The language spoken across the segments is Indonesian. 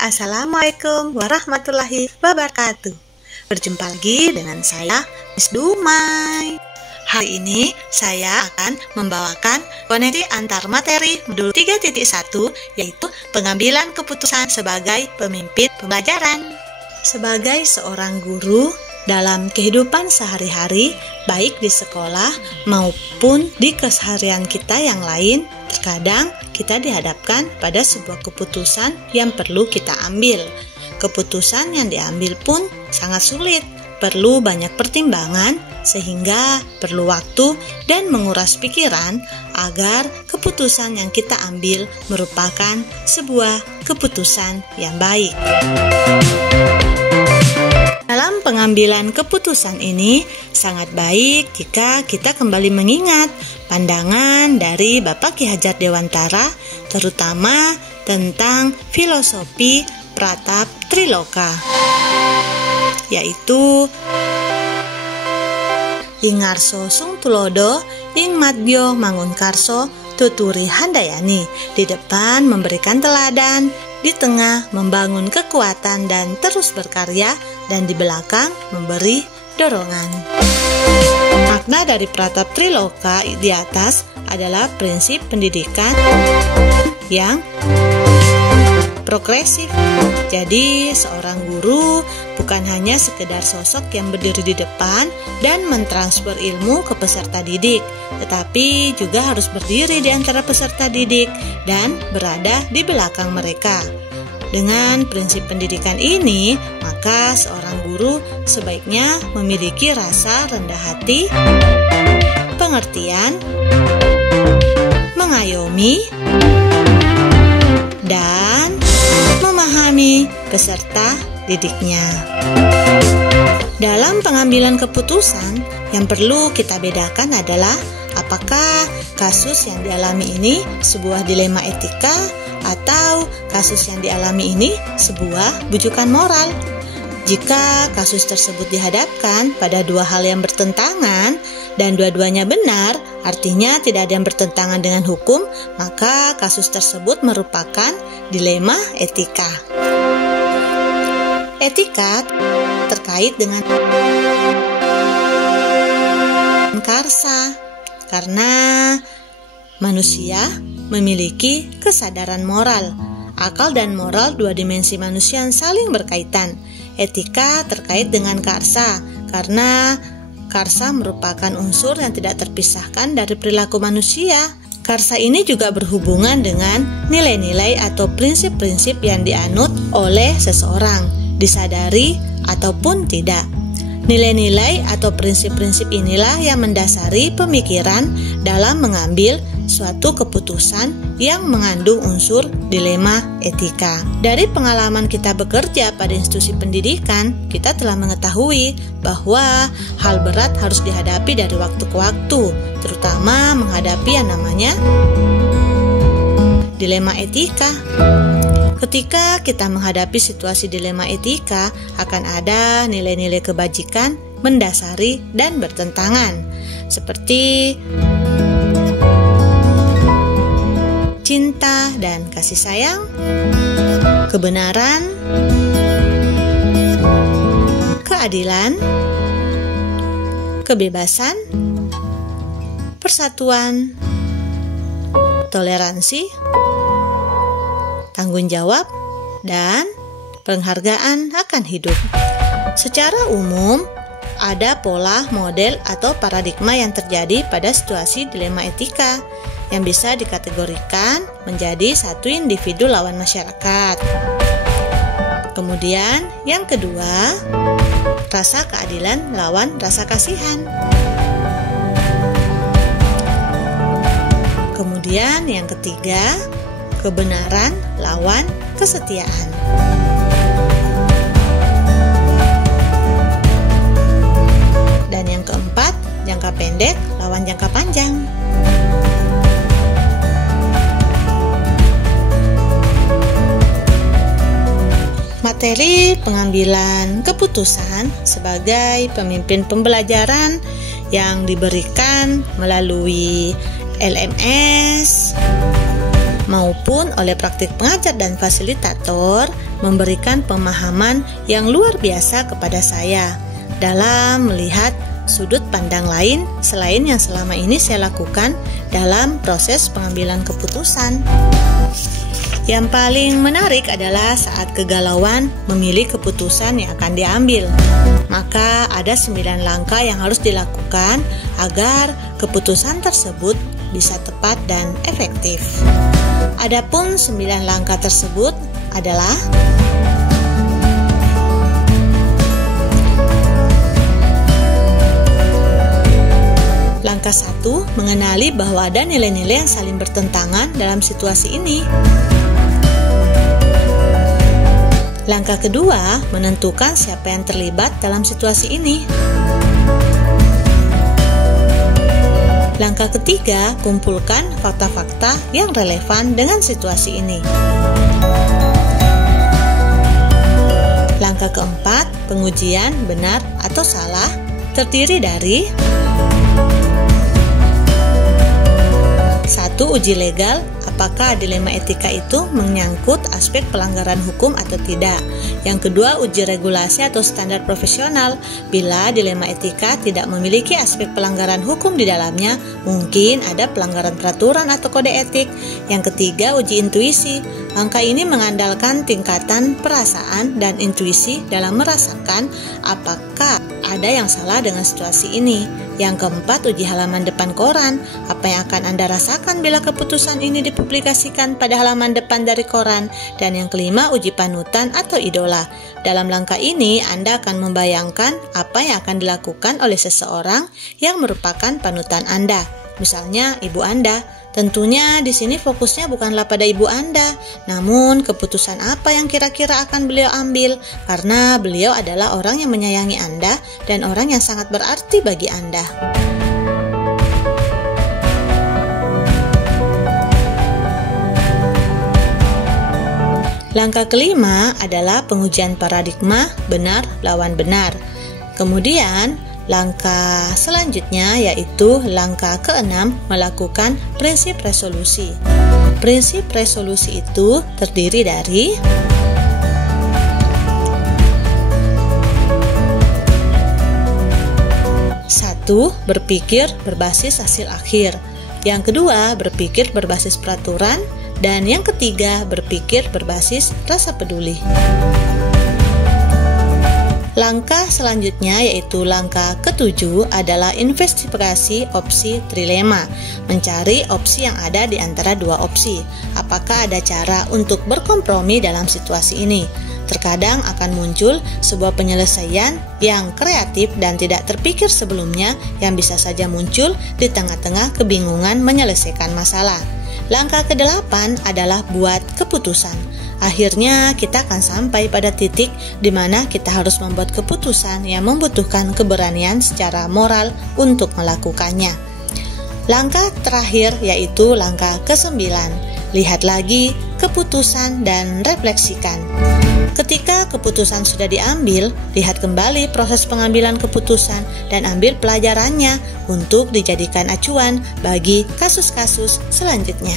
Assalamualaikum warahmatullahi wabarakatuh. Berjumpa lagi dengan saya, Miss Dumai. Hari ini saya akan membawakan koneksi antar materi modul 3.1, yaitu pengambilan keputusan sebagai pemimpin pembelajaran. Sebagai seorang guru, dalam kehidupan sehari-hari, baik di sekolah maupun di keseharian kita yang lain, terkadang kita dihadapkan pada sebuah keputusan yang perlu kita ambil. Keputusan yang diambil pun sangat sulit, perlu banyak pertimbangan, sehingga perlu waktu dan menguras pikiran agar keputusan yang kita ambil merupakan sebuah keputusan yang baik. Dalam pengambilan keputusan ini sangat baik jika kita kembali mengingat pandangan dari Bapak Ki Hajar Dewantara, terutama tentang filosofi Pratap Triloka, yaitu Ingarso Sung Tulodo Ing Madyo Mangunkarso Tuturi Handayani. Di depan memberikan teladan, di tengah membangun kekuatan dan terus berkarya, dan di belakang memberi dorongan. Makna dari Pratap Triloka di atas adalah prinsip pendidikan yang progresif. Jadi seorang guru bukan hanya sekedar sosok yang berdiri di depan dan mentransfer ilmu ke peserta didik, tetapi juga harus berdiri di antara peserta didik dan berada di belakang mereka. Dengan prinsip pendidikan ini, maka seorang guru sebaiknya memiliki rasa rendah hati, pengertian, mengayomi, dan memahami peserta didiknya. Dalam pengambilan keputusan, yang perlu kita bedakan adalah apakah kasus yang dialami ini sebuah dilema etika atau kasus yang dialami ini sebuah bujukan moral. Jika kasus tersebut dihadapkan pada dua hal yang bertentangan dan dua-duanya benar, artinya tidak ada yang bertentangan dengan hukum, maka kasus tersebut merupakan dilema etika. Etika terkait dengan karsa, karena manusia memiliki kesadaran moral. Akal dan moral dua dimensi manusia yang saling berkaitan. Etika terkait dengan karsa, karena karsa merupakan unsur yang tidak terpisahkan dari perilaku manusia. Karsa ini juga berhubungan dengan nilai-nilai atau prinsip-prinsip yang dianut oleh seseorang, disadari ataupun tidak. Nilai-nilai atau prinsip-prinsip inilah yang mendasari pemikiran dalam mengambil suatu keputusan yang mengandung unsur dilema etika. Dari pengalaman kita bekerja pada institusi pendidikan, kita telah mengetahui bahwa hal berat harus dihadapi dari waktu ke waktu, terutama menghadapi yang namanya dilema etika. Ketika kita menghadapi situasi dilema etika, akan ada nilai-nilai kebajikan mendasari dan bertentangan, seperti cinta dan kasih sayang, kebenaran, keadilan, kebebasan, persatuan, toleransi, tanggung jawab, dan penghargaan akan hidup. Secara umum, ada pola, model, atau paradigma yang terjadi pada situasi dilema etika yang bisa dikategorikan menjadi satu individu lawan masyarakat. Kemudian yang kedua, rasa keadilan lawan rasa kasihan. Kemudian yang ketiga, kebenaran lawan kesetiaan. Dan yang keempat, jangka pendek lawan jangka panjang. Materi pengambilan keputusan sebagai pemimpin pembelajaran yang diberikan melalui LMS, maupun oleh praktik pengajar dan fasilitator memberikan pemahaman yang luar biasa kepada saya dalam melihat sudut pandang lain selain yang selama ini saya lakukan dalam proses pengambilan keputusan. Yang paling menarik adalah saat kegalauan memilih keputusan yang akan diambil. Maka ada 9 langkah yang harus dilakukan agar keputusan tersebut bisa tepat dan efektif. Adapun 9 langkah tersebut adalah: langkah 1, mengenali bahwa ada nilai-nilai yang saling bertentangan dalam situasi ini. Langkah kedua, menentukan siapa yang terlibat dalam situasi ini. Langkah ketiga, kumpulkan fakta-fakta yang relevan dengan situasi ini. Langkah keempat, pengujian benar atau salah terdiri dari: 1. Uji legal, apakah dilema etika itu menyangkut aspek pelanggaran hukum atau tidak. Yang kedua, uji regulasi atau standar profesional. Bila dilema etika tidak memiliki aspek pelanggaran hukum di dalamnya, mungkin ada pelanggaran peraturan atau kode etik. Yang ketiga, uji intuisi. Langkah ini mengandalkan tingkatan perasaan dan intuisi dalam merasakan apakah ada yang salah dengan situasi ini. Yang keempat, uji halaman depan koran. Apa yang akan Anda rasakan bila keputusan ini dipublikasikan pada halaman depan dari koran. Dan yang kelima, uji panutan atau idola. Dalam langkah ini, Anda akan membayangkan apa yang akan dilakukan oleh seseorang yang merupakan panutan Anda. Misalnya, ibu Anda. Tentunya di sini fokusnya bukanlah pada ibu Anda, namun keputusan apa yang kira-kira akan beliau ambil, karena beliau adalah orang yang menyayangi Anda dan orang yang sangat berarti bagi Anda. Langkah kelima adalah pengujian paradigma benar lawan benar. Kemudian, langkah selanjutnya yaitu langkah keenam, melakukan prinsip resolusi. Prinsip resolusi itu terdiri dari: 1. Berpikir berbasis hasil akhir. Yang kedua, berpikir berbasis peraturan. Dan yang ketiga, berpikir berbasis rasa peduli. Langkah selanjutnya yaitu langkah ketujuh adalah investigasi opsi trilema, mencari opsi yang ada di antara dua opsi. Apakah ada cara untuk berkompromi dalam situasi ini? Terkadang akan muncul sebuah penyelesaian yang kreatif dan tidak terpikir sebelumnya yang bisa saja muncul di tengah-tengah kebingungan menyelesaikan masalah. Langkah ke-8 adalah buat keputusan. Akhirnya kita akan sampai pada titik di mana kita harus membuat keputusan yang membutuhkan keberanian secara moral untuk melakukannya. Langkah terakhir yaitu langkah ke-9. Lihat lagi keputusan dan refleksikan. Ketika keputusan sudah diambil, lihat kembali proses pengambilan keputusan dan ambil pelajarannya untuk dijadikan acuan bagi kasus-kasus selanjutnya.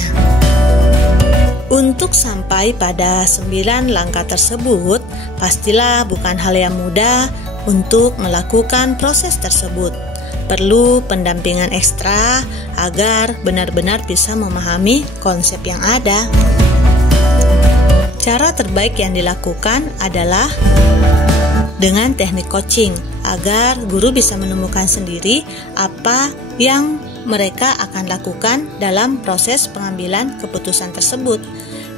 Untuk sampai pada 9 langkah tersebut, pastilah bukan hal yang mudah untuk melakukan proses tersebut. Perlu pendampingan ekstra agar benar-benar bisa memahami konsep yang ada. Cara terbaik yang dilakukan adalah dengan teknik coaching, agar guru bisa menemukan sendiri apa yang mereka akan lakukan dalam proses pengambilan keputusan tersebut.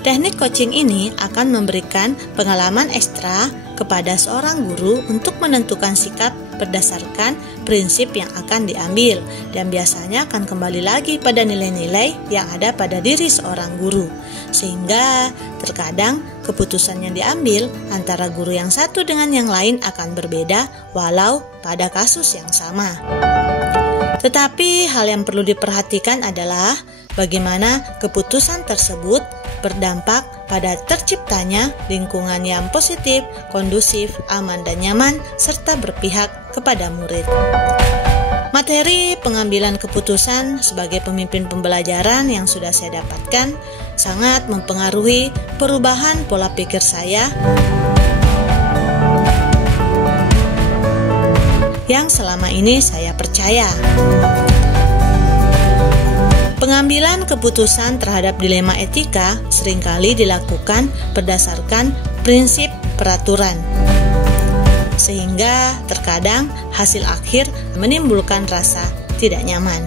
Teknik coaching ini akan memberikan pengalaman ekstra kepada seorang guru untuk menentukan sikap berdasarkan prinsip yang akan diambil, dan biasanya akan kembali lagi pada nilai-nilai yang ada pada diri seorang guru, sehingga terkadang keputusan yang diambil antara guru yang satu dengan yang lain akan berbeda walau pada kasus yang sama. Tetapi hal yang perlu diperhatikan adalah bagaimana keputusan tersebut berdampak pada terciptanya lingkungan yang positif, kondusif, aman dan nyaman, serta berpihak kepada murid. Materi pengambilan keputusan sebagai pemimpin pembelajaran yang sudah saya dapatkan sangat mempengaruhi perubahan pola pikir saya yang selama ini saya percaya. Pengambilan keputusan terhadap dilema etika seringkali dilakukan berdasarkan prinsip peraturan, sehingga terkadang hasil akhir menimbulkan rasa tidak nyaman.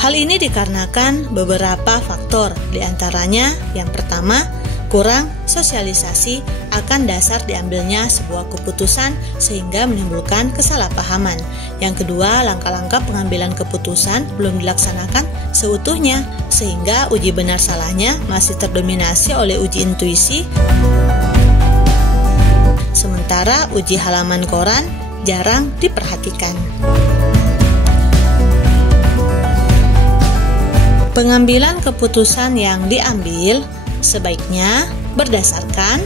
Hal ini dikarenakan beberapa faktor, diantaranya yang pertama, kurang sosialisasi akan dasar diambilnya sebuah keputusan sehingga menimbulkan kesalahpahaman. Yang kedua, langkah-langkah pengambilan keputusan belum dilaksanakan seutuhnya sehingga uji benar salahnya masih terdominasi oleh uji intuisi, sementara uji halaman koran jarang diperhatikan. Pengambilan keputusan yang diambil sebaiknya berdasarkan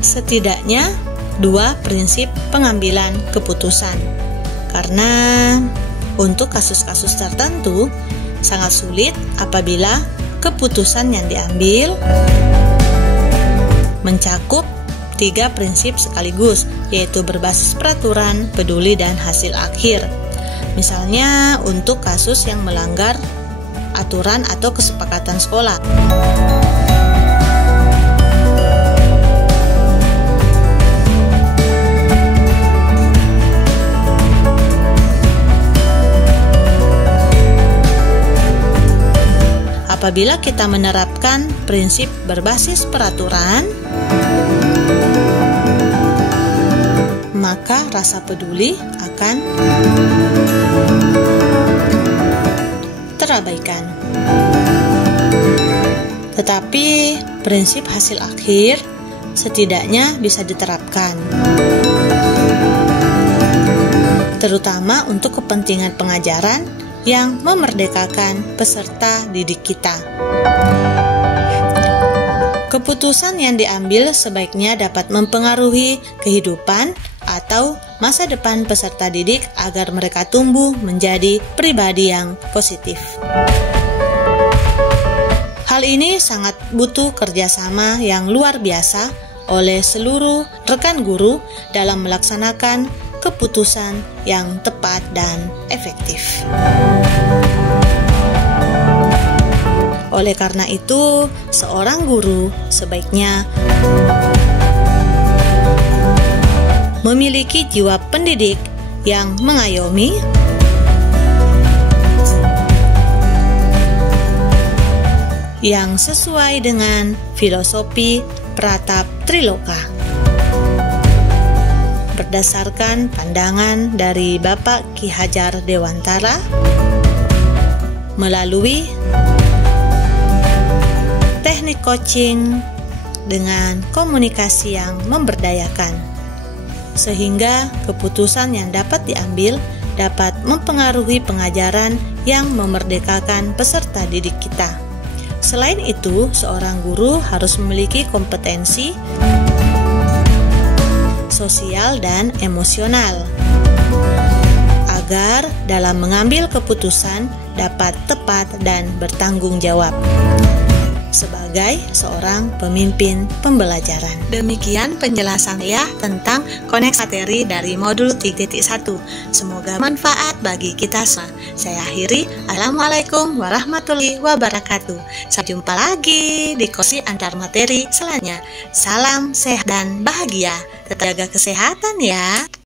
setidaknya 2 prinsip pengambilan keputusan. Karena untuk kasus-kasus tertentu sangat sulit apabila keputusan yang diambil mencakup 3 prinsip sekaligus, yaitu berbasis peraturan, peduli, dan hasil akhir. Misalnya untuk kasus yang melanggar aturan atau kesepakatan sekolah. Apabila kita menerapkan prinsip berbasis peraturan, maka rasa peduli akan terabaikan. Tetapi prinsip hasil akhir setidaknya bisa diterapkan, terutama untuk kepentingan pengajaran yang memerdekakan peserta didik kita. Keputusan yang diambil sebaiknya dapat mempengaruhi kehidupan atau masa depan peserta didik agar mereka tumbuh menjadi pribadi yang positif. Hal ini sangat butuh kerjasama yang luar biasa oleh seluruh rekan guru dalam melaksanakan keputusan yang tepat dan efektif. Oleh karena itu, seorang guru sebaiknya memiliki jiwa pendidik yang mengayomi, yang sesuai dengan filosofi Pratap Triloka, berdasarkan pandangan dari Bapak Ki Hajar Dewantara melalui teknik coaching dengan komunikasi yang memberdayakan, sehingga keputusan yang dapat diambil dapat mempengaruhi pengajaran yang memerdekakan peserta didik kita. Selain itu, seorang guru harus memiliki kompetensi sosial dan emosional agar dalam mengambil keputusan dapat tepat dan bertanggung jawab sebagai seorang pemimpin pembelajaran. Demikian penjelasan saya tentang koneksi materi dari modul 3.1. Semoga manfaat bagi kita semua. Saya akhiri. Assalamualaikum warahmatullahi wabarakatuh. Sampai jumpa lagi di kosi antar materi selanjutnya. Salam sehat dan bahagia. Tetap jaga kesehatan ya.